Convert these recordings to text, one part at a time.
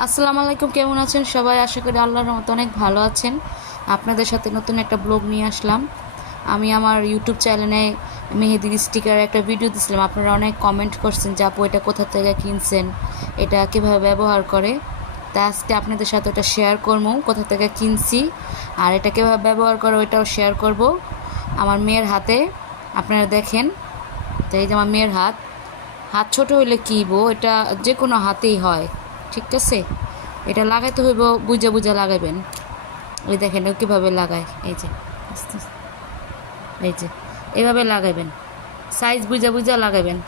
আসসালামু আলাইকুম, কেমন আছেন সবাই? আশা করি আল্লাহর রহমতে অনেক ভালো আছেন। আপনাদের সাথে নতুন একটা ব্লগ নিয়ে আসলাম। আমি আমার ইউটিউব চ্যানেলে মেহেদির স্টিকার একটা ভিডিও দিয়েছিলাম। আপনারা অনেক কমেন্ট করছেন যে আপু এটা কোথা থেকে কিনছেন, এটা কীভাবে ব্যবহার করে। তা আজকে আপনাদের সাথে ওটা শেয়ার করবো, কোথা থেকে কিনছি আর এটা কীভাবে ব্যবহার করে ওইটাও শেয়ার করব আমার মেয়ের হাতে। আপনারা দেখেন, তো এই যে আমার মেয়ের হাত হাত ছোটো হইলে কিবো, এটা যে কোনো হাতেই হয়, ঠিক আছে। এটা লাগাইতে হইব, বুঝা বুঝা লাগাইবেন। ওই দেখেন ও কীভাবে লাগায়, এই যে আস্তে আস্তে, এই যে এইভাবে লাগাইবেন, সাইজ বুঝা বুঝা লাগাইবেন।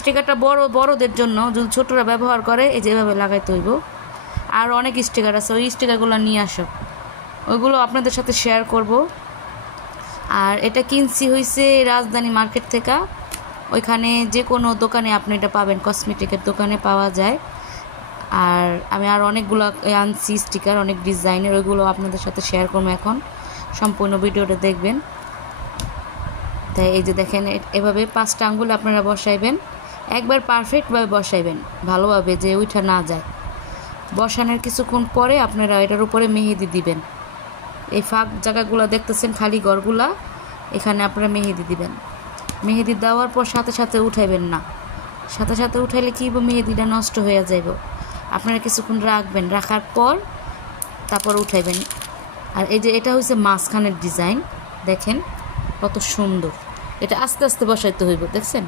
স্টিকারটা বড়দের জন্য, যদি ছোটরা ব্যবহার করে এই যে এভাবে লাগাইতে হইব। আর অনেক স্টিকার আছে, ওই স্টিকারগুলো নিয়ে আসো, ওইগুলো আপনাদের সাথে শেয়ার করব। আর এটা কিনছি হয়েছে রাজধানী মার্কেট থেকে। ওইখানে যে কোনো দোকানে আপনি এটা পাবেন, কসমেটিকের দোকানে পাওয়া যায়। আর আমি আর অনেকগুলো আনছি স্টিকার, অনেক ডিজাইনের, ওইগুলো আপনাদের সাথে শেয়ার করবো। এখন সম্পূর্ণ ভিডিওটা দেখবেন। তাই এই যে দেখেন, এভাবে 5টা আঙ্গুল আপনারা বসাইবেন, একবার পারফেক্টভাবে বসাইবেন, ভালোভাবে যে ওইটা না যায়। বসানোর কিছুক্ষণ পরে আপনারা এটার উপরে মেহেদি দিবেন। এই ফাঁক জায়গাগুলো দেখতেছেন, খালি ঘরগুলা, এখানে আপনারা মেহেদি দিবেন। মেহেদি দেওয়ার পর সাথে সাথে উঠাইবেন না, সাথে সাথে উঠাইলে কী মেহেদিটা নষ্ট হয়ে যাইব। আপনারা কিছুক্ষণ রাখবেন, রাখার পর তারপর উঠাইবেন। আর এই যে এটা হচ্ছে মাঝখানের ডিজাইন, দেখেন কত সুন্দর। এটা আস্তে আস্তে বসাইতে হইব, দেখছেন।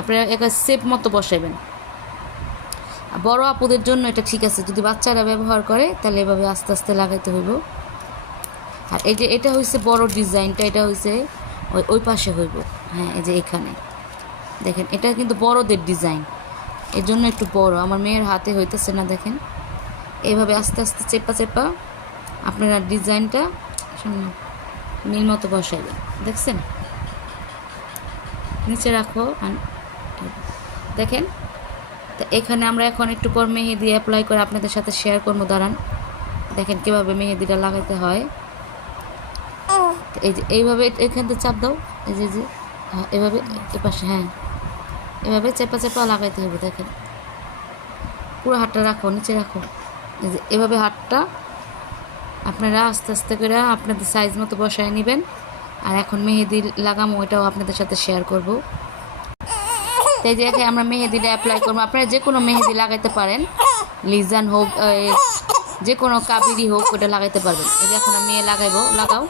আপনারা একটা সেপ মতো বসাইবেন। বড় আপুদের জন্য এটা ঠিক আছে, যদি বাচ্চারা ব্যবহার করে তাহলে এভাবে আস্তে আস্তে লাগাইতে হইব। আর এই যে এটা হচ্ছে বড় ডিজাইনটা, এটা হচ্ছে ওই পাশে হইব। হ্যাঁ, এই যে এখানে দেখেন, এটা কিন্তু বড়দের ডিজাইন, এর জন্য একটু বড়। আমার মেয়ের হাতে হইতেছে না, দেখেন। এইভাবে আস্তে আস্তে চেপা চেপা আপনারা ডিজাইনটা মিল মতো বসাইবেন, দেখছেন। নিচে রাখো, দেখেন। তো এখানে আমরা এখন একটু পর মেহেদি অ্যাপ্লাই করে আপনাদের সাথে শেয়ার করবো। দাঁড়ান, দেখেন কীভাবে মেহেদিটা লাগাইতে হয়। এই যে এইভাবে এখান থেকে চাপ দাও, এই যে এভাবে এপাশে, হ্যাঁ এভাবে চেপা চেপা লাগাইতে হবে। দেখেন পুরো হাতটা রাখো, নিচে রাখো, এই যে এভাবে হাতটা আপনারা আস্তে আস্তে করে আপনাদের সাইজ মতো বসায় নেবেন। আর এখন মেহেদি লাগামো, ওইটাও আপনাদের সাথে শেয়ার করব। তাই যে আমরা মেহেদিটা অ্যাপ্লাই করবো। আপনারা যে কোনো মেহেদি লাগাইতে পারেন, লিজান হোক, যে কোনো কাবেরি হোক, ওটা লাগাইতে পারবেন। এই যে এখন আমি লাগাইবো, লাগাও।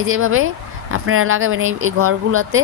এই যে এভাবে আপনারা লাগাবেন এই ঘরগুলোতে।